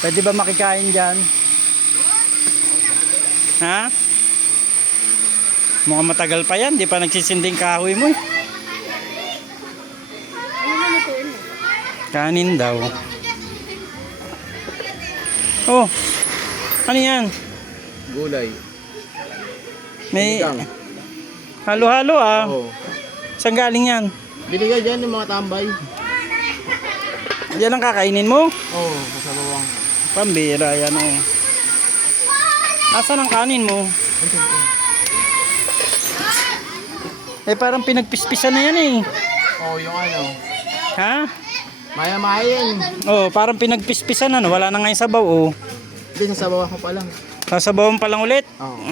Pwede ba makikain dyan? Ha? Mukhang matagal pa yan. Di pa nagsisinding kahoy mo eh. Kanin daw. Oh. Ano yan? Gulay. May Sinigang. halo-halo ah. Oo. Saan galing yan? Binigay dyan ng mga tambay. Yan ang kakainin mo? Oo, kasabawang. Pambira yan oh. Asan ang kanin mo? Eh parang pinagpispisan na yan eh. Oo, yung ano. Ha? Maya-maya yan. Oh, parang pinagpispisan na no. Wala na nga yung sabaw oh. Hindi, nasabawan ko pa lang. Sasabawan pa lang ulit. Oo.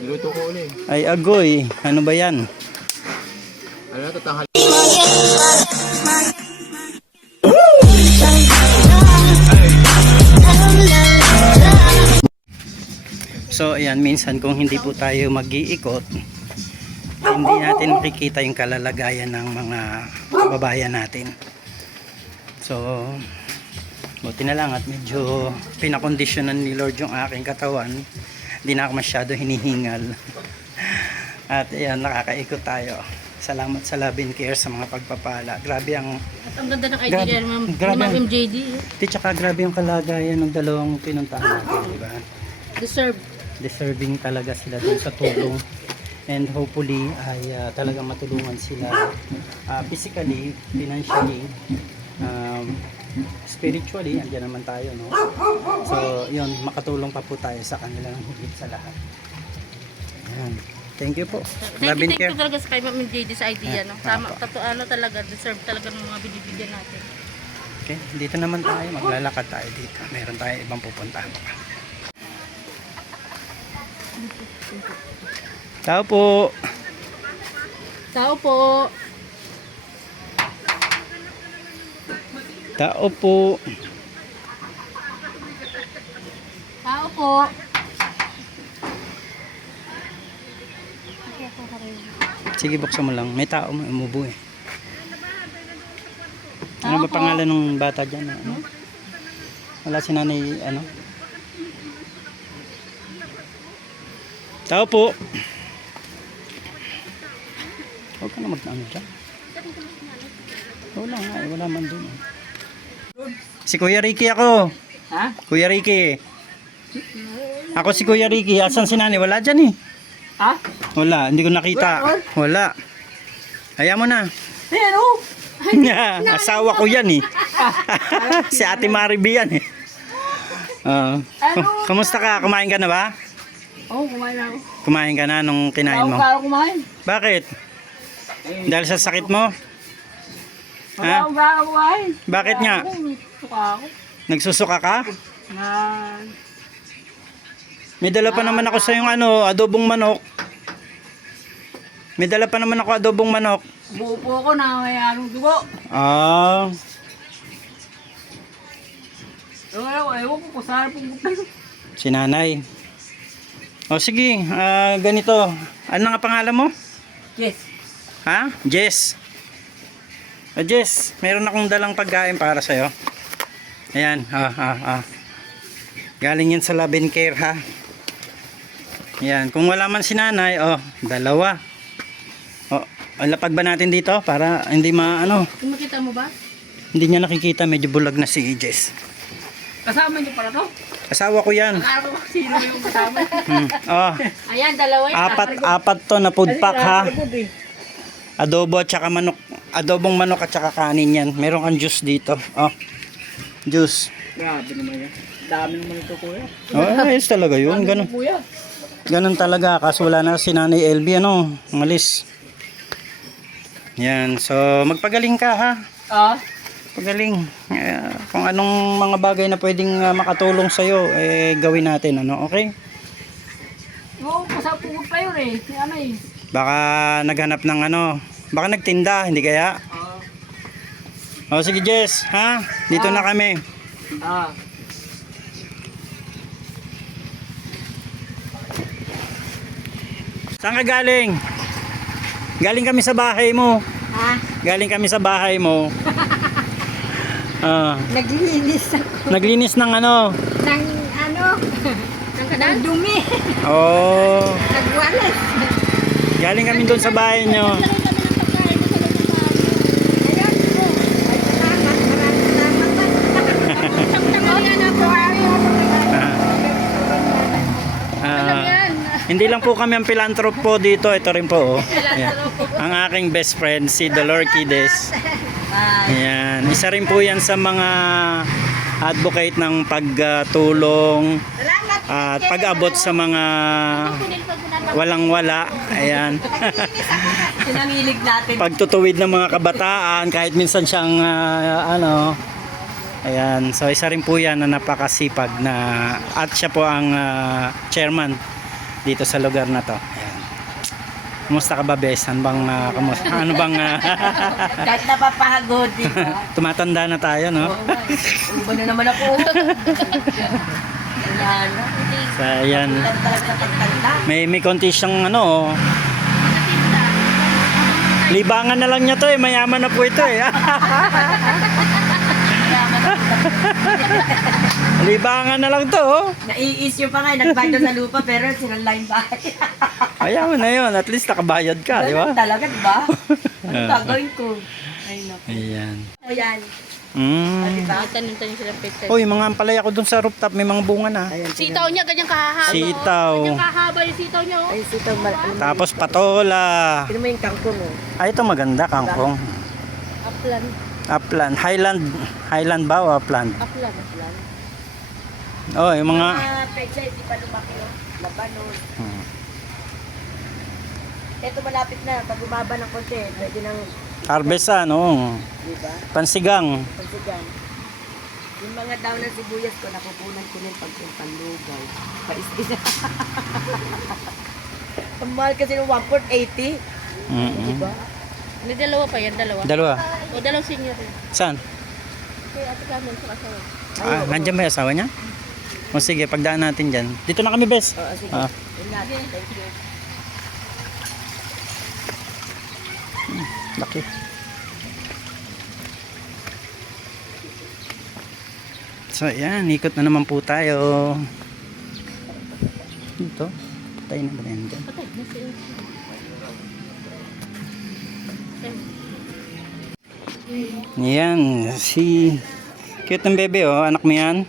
Niluto ko ulit. Ay agoy. Ano ba yan? Ano na, tatanghal. So ayan, minsan kung hindi po tayo mag-iikot, hindi natin makikita yung kalalagayan ng mga kababayan natin. So buti na lang at medyo pinakondisyonan ni Lord yung aking katawan. Hindi na ako masyado hinihingal. At ayan, nakakaikot tayo. Salamat sa Love and Care sa mga pagpapala. Grabe ang At ang ganda ng idea ni grabe. Ma'am MJD. tsaka grabe yung kalagayan ng dalawang pinuntahan natin, di ba? Deserve. Deserving talaga sila dun sa tulong, and hopefully ay talagang matulungan sila physically, financially, spiritually. Andiyan naman tayo, no? So yun, makatulong pa po tayo sa kanila ng higit sa lahat. Ayan. Thank you po. Love and Thank Care. you talaga sa kay Ma'am MJD sa idea. No? Tama. Ano talaga, deserve talaga ng mga binibigyan natin. Okay, dito naman tayo, maglalakad tayo dito. Meron tayo ibang pupuntahan pa. Tao po. Tao po. Tao po. Tao po. Sige, buksan mo lang. May tao mo, umubo eh. Tao Ano ba po. pangalan ng bata dyan? Ano? Wala si nanay, ano? Tao po. Huwag ka na mag-ano dyan. Wala nga eh, wala man dun eh. Si Kuya Ricky ako. Ha? Kuya Ricky. Ako si Kuya Ricky. Asan si nanay? Wala dyan eh. Ha? Wala, hindi ko nakita. Wala. Hayaan mo na. Pero, Asawa ko yan eh. Si Ate Mariby yan eh. Kamusta ka? Kumain ka na ba? oh, kumain na ako. Kumain ka na nung kinain mo? Ako kumain. Bakit? Dahil sa sakit mo? Ha? Ako kumain. Bakit nga? Suka ako. Nagsusuka ka? Na, May dala pa naman ako sa yung ano, adobong manok. May dala pa naman ako adobong manok. buo po ako na may anong dugo. Ah, Ewan ko kung saan pumunta. si nanay. O sige, ganito. Ano nga pangalan mo? Yes. Ha? Jess. Jess, meron akong dalang pagkain para sa'yo. Ayan, galing yan sa Love and Care, ha? Ayan, kung wala man si nanay, dalawa. Lapag ba natin dito para hindi maano? Makita mo ba? Hindi niya nakikita, medyo bulag na si Jess. Kasama niyo pala to? Asawa ko yan. Akala ko sino yung kasama. Ayan, dalawa yun. Apat to na food pack, ha? Adobo at saka manok, adobong manok at saka kanin yan. Meron kang juice dito. Juice. Grabe naman yan. Dami naman ito, kuya. Ayos talaga yun. Ganun. Kuya. Ganun talaga. Kaso wala na si Nanay LB, ano? Malis. Yan. So, magpagaling ka, ha? Pagaling. Kung anong mga bagay na pwedeng makatulong sa'yo, gawin natin, ano? Okay? Oo, pasapugod pa yun eh. Si ano eh. Baka naghanap ng ano. Baka nagtinda, hindi kaya? O, sige Jess, ha? Dito na kami. Saan ka galing? Galing kami sa bahay mo. Ha? Galing kami sa bahay mo. Ah, Naglilinis ako naglinis ng ano? ng ng dumi. Oh, Nagwalas. galing kami doon sa bahay nyo. Ayun po. Ay, salamat. Maraming salamat. Yan ako. Ah, hindi lang po kami ang philanthrope po dito. Ito rin po. Oh. Ayan. Ang aking best friend, si Dolorquides. Ayan. Isa rin po yan sa mga advocate ng pagtulong Salamat. at pag-abot sa mga walang-wala. Ayan. Pinangilig natin. Pagtutuwid ng mga kabataan kahit minsan siyang ayan. So isa rin po yan na napakasipag na at siya po ang chairman dito sa lugar na to. Ayan. Kumusta ka ba, Bes? Ano bang kumusta? Ano bang Kahit napapagod, di ba? tumatanda na tayo, no? Uba na naman ako. Ayan. So, ayan. Talaga pagtanda. May konti siyang oh. Libangan na lang niya to eh. Mayaman na po ito eh. Libangan na lang to oh. Nai-issue pa nga, nagbayad sa lupa pero sinalain bahay. Ayaw na yun. At least nakabayad ka, di ba? Ganun talaga, di ba? Ano gagawin ko? Ay, naku. Ayan. O yan. Mm. Tanim-tanim sila pizza. Uy, mga ampalaya ko dun sa rooftop. May mga bunga na. Sitaw niya, ganyan kahahaba. Sitaw. Ganyan kahahaba yung sitaw niya. Oh. Ay, sitaw. Tapos patola. Sino mo yung kangkong mo? Ay, ito maganda, kangkong. Upland. Upland. Highland ba o upland? Upland. Oh, yung mga... Pecha, hindi pa lumaki yung labanos. Hmm. Ito malapit na. Pag bumaba ng konti, pwede nang, Harvest ano. di ba? Pansigang. Pagsigan. Yung mga daw ng sibuyas ko, nakukunan ko rin pag yung panlugaw. Paistis. Ang mahal kasi ng 1.80. Di ba? May dalawa pa yan, dalawa. Dalawa. O dalawang senior rin. Saan? Kaya ate Carmen sa asawa. Nandiyan ba yung asawa niya? O sige, pagdaan natin dyan. Dito na kami, Bes. Oo, sige. Ah. Yun na. Thank you. Laki. So, ayan. Ikot na naman po tayo. Dito. Patay na ba yan dyan? Patay, nasa iyo. Yan. Si... Cute ng bebe, oh. Anak mo yan?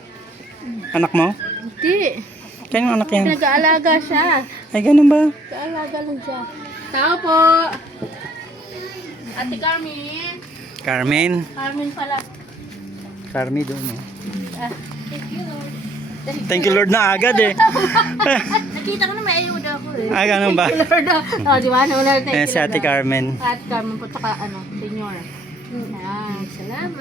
Anak mo? Hindi. Kaya anak yan? Nag-aalaga siya. Ay, ganun ba? Nag-aalaga lang siya. Tao po. Ate Carmen. Carmen. Carmen pala. Carmi doon, oh. Ah, thank you Lord. Thank you, Lord, na agad, eh. Nakita ko na may ayuda ako eh. Ah, ganun ba? Lord, oh, di ba? No, Lord, thank Ayan you si Ate Lord. Carmen. Ate Carmen po, tsaka senior. Salamat.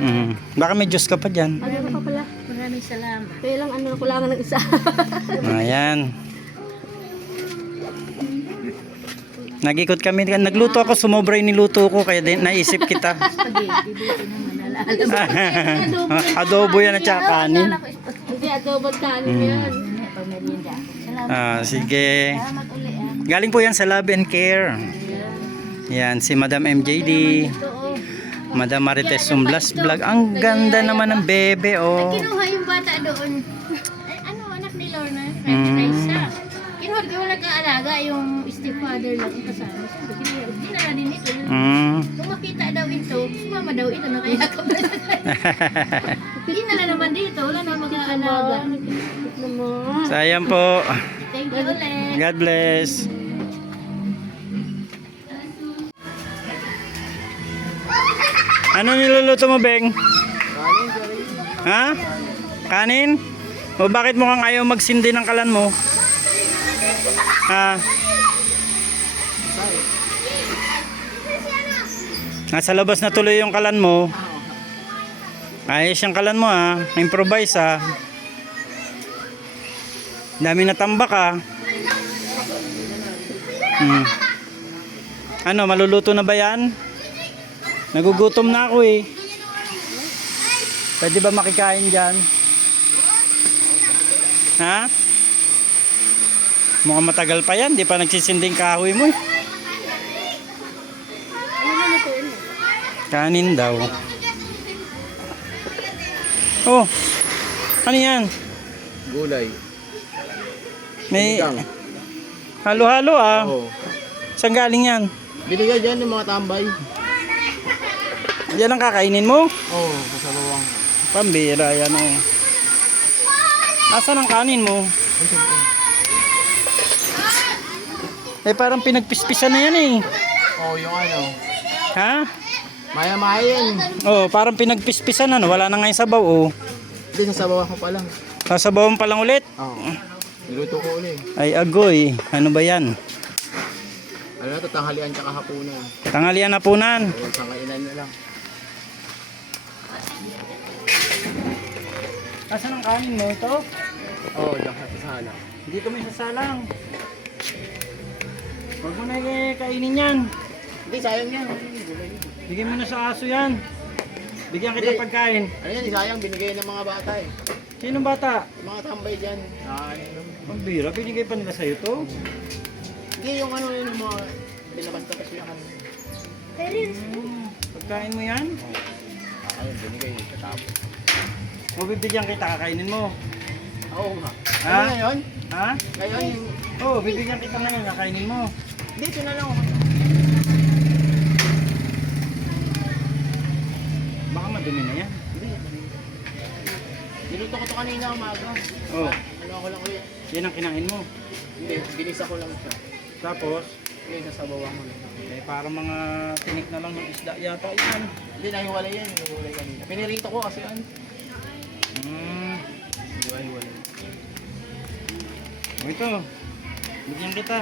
Baka may Diyos ka pa dyan. Ano pa pala? Maraming salamat. Kaya lang, kulangan ng isa. Ayan. Nag-ikot kami. Nagluto ako, sumobra yung niluto ko. Kaya din, naisip kita. Adobo yan at saka kanin. Hindi, adobo at kanin yan. Salamat. Sige. Salamat uli ah. Galing po yan sa Love and Care. Yan, si Madam MJD. Ito oh. Madam Marites Sumblas Vlog. Ang ganda naman ng bebe, oh. Kinuha yung bata doon. Ay, anak ni Lorna? French fries siya. Kinuha ko wala kang alaga, yung stepfather lang ang kasama. Sabi ko, dinala din ito. Kung makita daw ito, sumama daw ito, nakayakap na dinala naman dito, wala na mag-aalaga. Sayang po. Thank you ulit. God bless. Ano niluluto mo, Beng? Ha? Kanin? O bakit mukhang ayaw magsindi ng kalan mo? Ha? Nasa labas na tuloy yung kalan mo. Ayos yung kalan mo, ha? Improvise, ha? Dami na tambak, ha? Ano, maluluto na ba yan? Nagugutom na ako, eh. Pwede ba makikain dyan? Ha? Mukhang matagal pa yan. Di pa nagsisinding kahoy mo, eh. Kanin daw. Oh. Ano yan? Gulay. May Sinigang. halo-halo ah. Oo. Saan galing yan? Binigay dyan ng mga tambay. Yan ang kakainin mo? Oo, kasabawang. Pambira yan oh. Asan ang kanin mo? Eh parang pinagpispisan na yan eh. Oo, yung ano. Ha? Maya-maya yan. Oh, parang pinagpispisan na no. Wala na nga yung sabaw oh. Hindi, sasabawan ko pa lang. Sasabawan pa lang ulit. Oo. Niluto ko ulit. Ay agoy. Ano ba yan? Ano na to, tanghalian tsaka hapunan. Tanghalian na punan. Oo, sangainan na lang. Asan ang kanin mo ito? Oo, dyan ka sa sala. Dito may sasalang. Huwag mo na kainin yan. Hindi, sayang yan. Bigyan mo na sa aso yan. Bigyan kita Hindi. pagkain. Ano yan, sayang, binigay ng mga bata eh. Sinong bata? Yung mga tambay dyan. Ang bira, binigay pa nila sa'yo to. Hindi, yung ano yun, yung mga binabas-tabas yung kanina. Pagkain mo yan? Ayun, binigay yung katapos. O bibigyan kita, kakainin mo. Oo nga. Ha? Ano ngayon? Ha? Ngayon, yung... Oo, bibigyan kita ngayon, kakainin mo. Dito na lang ako. Baka madumi na yan. Hindi. Niluto ko to kanina umaga. Oo. Ano ako lang ulit. Yan ang kinain mo. Hindi, binisa ko lang siya. Tapos, Hindi, sasabawan ko lang. eh, parang mga tinik na lang ng isda yata yan. Hindi, nahiwalay yan. Nahiwalay kanina. Pinirito ko kasi yan. Hindi, nahiwalay. O ito, bigyan kita.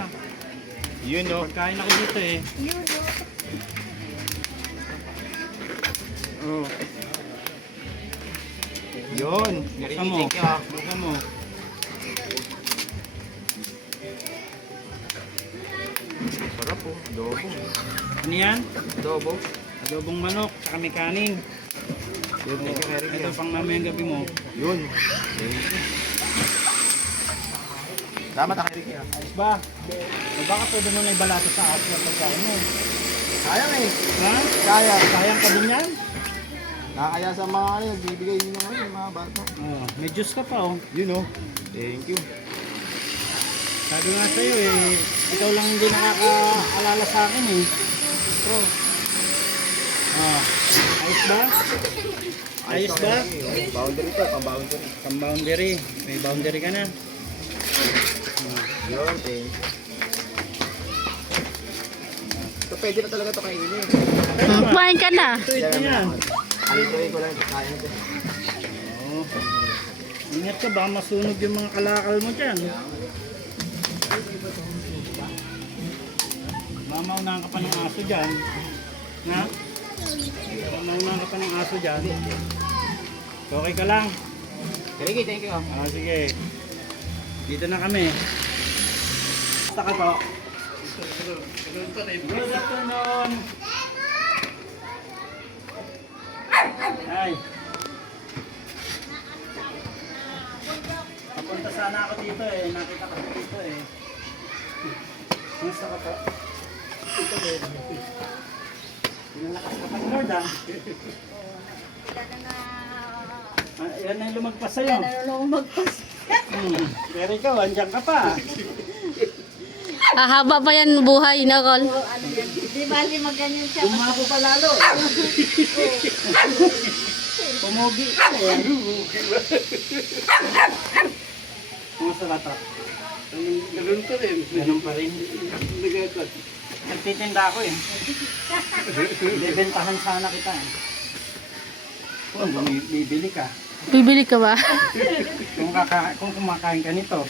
Yun, no? Pagkain ako dito eh. Oh. Yun. Buksan mo. Thank you, ha. Buksan mo. Sarap po. Adobo. Ano yan? Adobo. Adobong manok, saka may kanin. Yun, thank you, Eric. Ito pang mamayang gabi mo. Yun. Tama ta, Eric. Ayos ba? O baka pwede mo na ibalato sa aso ng pagkain mo. Sayang eh. Ha? Sayang. Sayang ka din yan? Nakakaya sa mga ano, nagbibigay yun ng ano, yung mga bata. Oh, may juice ka pa oh. Yun, no? Thank you. Sabi nga sa'yo eh, ikaw lang hindi nakakaalala sa akin eh. Bro. Oh, ayos ba? Ayos ba? Boundary to, pang-boundary. Pang boundary. May boundary ka na. Yun, thank you. So, pwede na talaga ito kainin. Kumain ka na. Ito yan. Alitoy ko lang, kain ito. Oh. Ingat ka, baka masunog yung mga kalakal mo dyan. Mamaunahan ka pa ng aso dyan. Na? Mamaunahan ka pa ng aso dyan. Okay ka lang? Thank you. Ah, sige. Dito na kami. Basta ka to. Good afternoon. Ay. Papunta sana ako dito eh. Nakita ko dito eh. Basta ka to. Ito eh. Pinalakas ka pa ng Lord ah. Yan na yung lumagpas sa'yo. Pero ikaw, andyan ka pa. Hahaba pa yan buhay, Nicole. Di bali magganyan siya. Umabo pa lalo. Pumugi. Kumusta ka to? Ganun pa rin. Ganun pa rin. Nagtitinda ako eh. Bibentahan sana kita eh. Kung bibili ka. Bibili ka ba? Kung kumakain ka nito.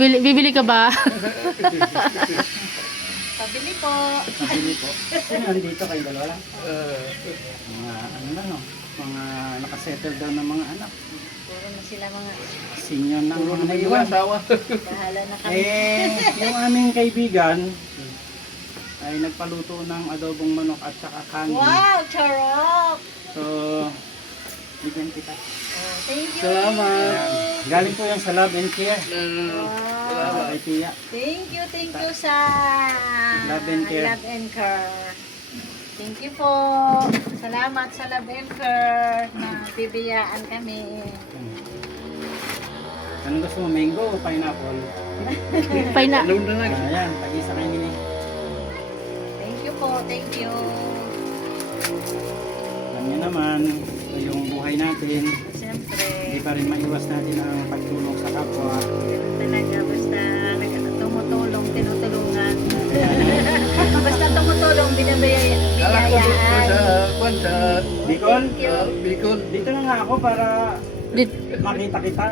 Bibili ka ba? Pabili po. Mabili po. Sino nandito kayo dalawa lang? Mga ano na no? Mga nakasettle down ng mga anak. Puro na sila mga Senior ng mga naiwan. bahala na kami. Yung aming kaibigan ay nagpaluto ng adobong manok at saka kanin. Wow, charot! So, bigyan kita. Oh, thank you. Ayan. Galing po yan sa Love and Care. Wow. Kay Tia. Thank you sa Love and Care. Love and Care. Thank you po. Salamat sa Love and Care na Bibiyaan kami. Anong gusto mo, mango o pineapple? Pina. Ayan, tag-isa kayo nini. Thank you po, thank you. Alam niyo naman, ito yung buhay natin. Siyempre, Hindi pa rin maiwas natin ang pagtulong sa kapwa. ganun talaga. Basta tumutulong, tinutulungan. Basta tumutulong, binabayaan. Bicol? Bicol. Dito na nga ako para Dit. makita kita.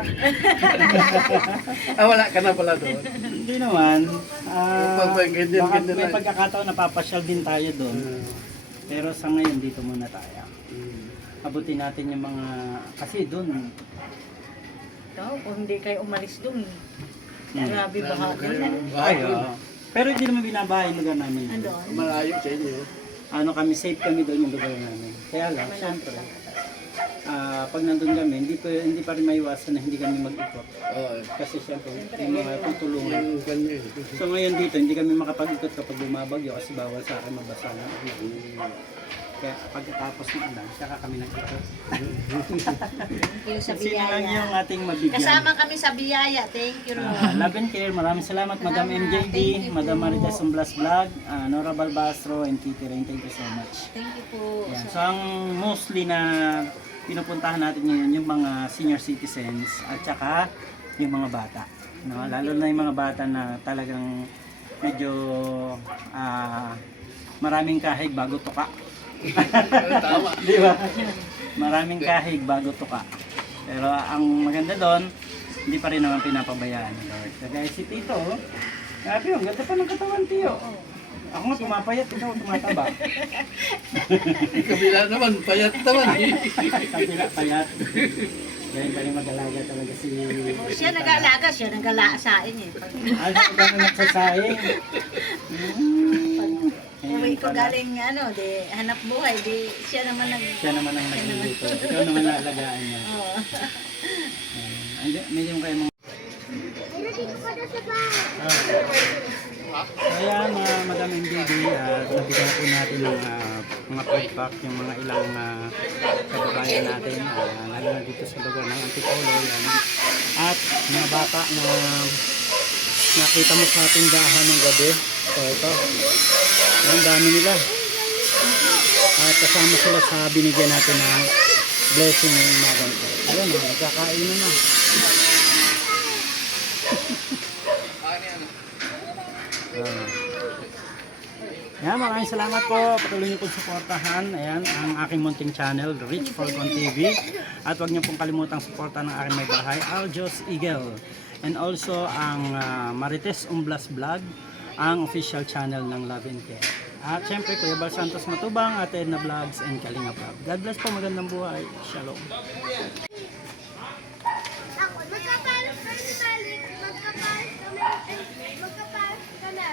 Wala ka na pala doon. Hindi naman. Ganyan, Baka ganyan may lang. pagkakataon na papasyal din tayo doon. Pero sa ngayon, dito muna tayo. Abutin natin yung mga... Kasi doon, Ito, kung hindi kayo umalis dun, grabe bahagin. ay, pero hindi naman binabahay yung lugar namin. Andun. Malayo sa inyo. Ano kami, safe kami doon yung lugar namin. Kaya lang, syempre, pag nandun kami, hindi pa rin maiwasan na hindi kami mag-ikot. Oo. Kasi syempre, yung mga tutulungan. Yung ganyan. So ngayon dito, hindi kami makapag-ikot kapag bumabagyo kasi bawal sa akin mabasa ng ulan. Kaya pagkatapos ng ulan, saka kami nag-ikot. Thank you sa Sino lang biyaya. yung ating mabigyan. Kasama kami sa biyaya. Thank you, Lord. Love and care, maraming salamat Madam MJD, Madam Marites Umblas Vlog, Nora Balbastro, and Titi Rain. Thank you so much. Thank you po. Yan. So ang mostly na pinupuntahan natin ngayon yung mga senior citizens at saka yung mga bata. No? Lalo na yung mga bata na talagang medyo maraming kahig bago tuka. Tama. Di ba? Maraming kahig bago tuka. Pero ang maganda doon, hindi pa rin naman pinapabayaan ni Lord. Kagaya si Tito, grabe, ang ganda pa ng katawan, Tio. Ako nga pumapayat, ikaw tumataba. Kabila naman, payat naman. Kapila payat. Galing pa rin mag-alaga talaga si... Siya nag-aalaga, siya nag-alasain eh. Ano ba na nagsasaing? Uwi ko galing di hanap buhay, di siya naman Siya naman ang nagluluto. Ikaw naman naalagaan niya. Oo. Medyo kayo mga... Kaya Madam MJD, nabigyan po natin ng mga food pack, yung mga ilang kababayan natin, lalo na dito sa lugar ng Antipolo. Yan. At mga bata na nakita mo sa tindahan ng gabi. So ito, ang dami nila. At kasama sila sa binigyan natin ng blessing ng mga ganito. Ayan, nagkakain na. Yan, maraming salamat po. Patuloy niyo pong suportahan. Ayan, ang aking munting channel, Rich Falcon TV. At huwag niyo pong kalimutang suportahan ng aking may bahay, Aljos Eagle. And also ang Marites Umblas Vlog, ang official channel ng Love and Care. At syempre, Kuya Bal Santos Matubang, Ate Edna Vlogs, and Kalinga Vlog. God bless po, magandang buhay. Shalom. Magkapares ka na.